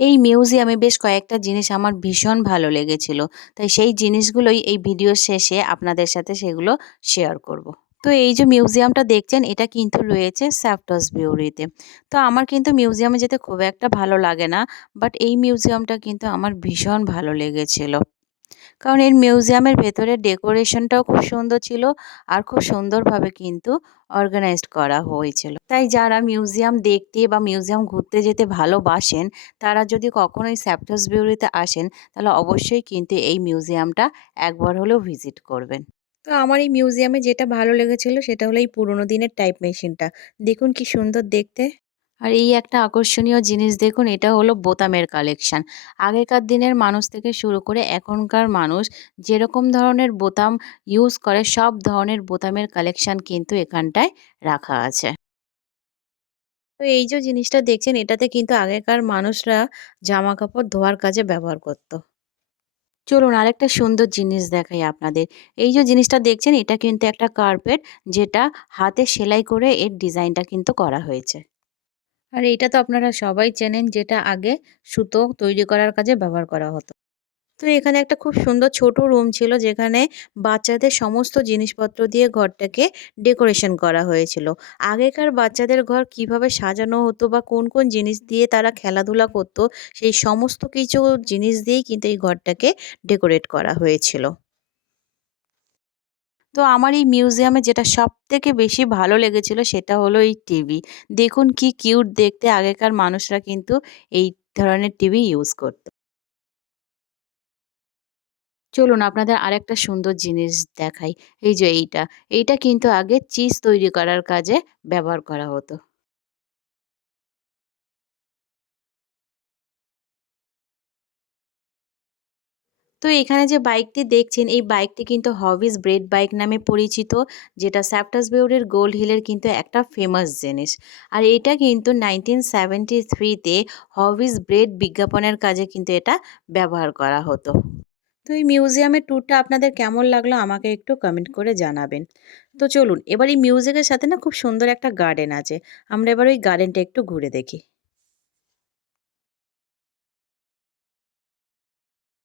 এই মিউজিয়ামে বেশ কয়েকটা জিনিস আমার ভীষণ ভালো লেগেছিল। তাই সেই জিনিসগুলোই এই ভিডিওর শেষে আপনাদের সাথে সেগুলো শেয়ার করব। তো এই যে মিউজিয়ামটা দেখছেন, এটা কিন্তু রয়েছে স্যাফটস বিউরিতে। তো আমার কিন্তু মিউজিয়ামে যেতে খুব একটা ভালো লাগে না। বাট এই মিউজিয়ামটা কিন্তু আমার ভীষণ ভালো লেগেছিল। কারণ এর মিউজিয়ামের ভেতরে ডেকোরেশনটাও খুব সুন্দর ছিল আর খুব সুন্দরভাবে কিন্তু অর্গানাইজড করা হয়েছিল। তাই যারা মিউজিয়াম দেখতে বা মিউজিয়াম ঘুরতে যেতে ভালোবাসেন, তারা যদি কখনোই স্যাপটাস বিউরিতে আসেন, তাহলে অবশ্যই কিন্তু এই মিউজিয়ামটা একবার হলেও ভিজিট করবেন। তো আমার এই মিউজিয়ামে যেটা ভালো লেগেছিল, সেটা হলো এই পুরোনো দিনের টাইপ মেশিনটা দেখুন কি সুন্দর দেখতে। আর এই একটা আকর্ষণীয় জিনিস দেখুন, এটা হলো বোতামের কালেকশান আগেকার দিনের মানুষ থেকে শুরু করে এখনকার মানুষ যেরকম ধরনের বোতাম ইউজ করে, সব ধরনের বোতামের কালেকশান কিন্তু এখানটায় রাখা আছে। তো এই যে জিনিসটা দেখছেন, এটাতে কিন্তু আগেকার মানুষরা জামা কাপড় ধোয়ার কাজে ব্যবহার করত। চলুন আরেকটা সুন্দর জিনিস দেখাই আপনাদের। এই যে জিনিসটা দেখছেন, এটা কিন্তু একটা কার্পেট যেটা হাতে সেলাই করে এর ডিজাইনটা কিন্তু করা হয়েছে। আর এইটা তো আপনারা সবাই চেনেন যেটা আগে সুতো তৈরি করার কাজে ব্যবহার করা হতো। তো এখানে একটা খুব সুন্দর ছোট রুম ছিল যেখানে বাচ্চাদের সমস্ত জিনিসপত্র দিয়ে ঘরটাকে ডেকোরেশন করা হয়েছিল। আগেকার বাচ্চাদের ঘর কীভাবে সাজানো হতো বা কোন কোন জিনিস দিয়ে তারা খেলাধুলা করতো, সেই সমস্ত কিছু জিনিস দিয়েই কিন্তু এই ঘরটাকে ডেকোরেট করা হয়েছিল। তো আমার এই মিউজিয়ামে যেটা সব থেকে বেশি ভালো লেগেছিল সেটা হলো এই টিভি। দেখুন কি কিউট দেখতে আগেকার মানুষরা কিন্তু এই ধরনের টিভি ইউজ করত। চলুন আপনাদের আরেকটা সুন্দর জিনিস দেখাই। এই যে এইটা। এইটা কিন্তু আগে চিজ তৈরি করার কাজে ব্যবহার করা হতো। তো এখানে যে বাইকটি দেখছেন, এই বাইকটি কিন্তু হবিস ব্রেড বাইক নামে পরিচিত, যেটা স্যাপটাস বেউরের গোল্ড হিলের কিন্তু একটা ফেমাস জিনিস। আর এটা কিন্তু নাইনটিন সেভেন্টি থ্রিতে হবিস ব্রেড বিজ্ঞাপনের কাজে কিন্তু এটা ব্যবহার করা হতো। তো এই মিউজিয়ামের ট্যুরটা আপনাদের কেমন লাগল আমাকে একটু কমেন্ট করে জানাবেন। তো চলুন, এবার এই মিউজিকের সাথে না খুব সুন্দর একটা গার্ডেন আছে। আমরা এবার ওই গার্ডেনটা একটু ঘুরে দেখি।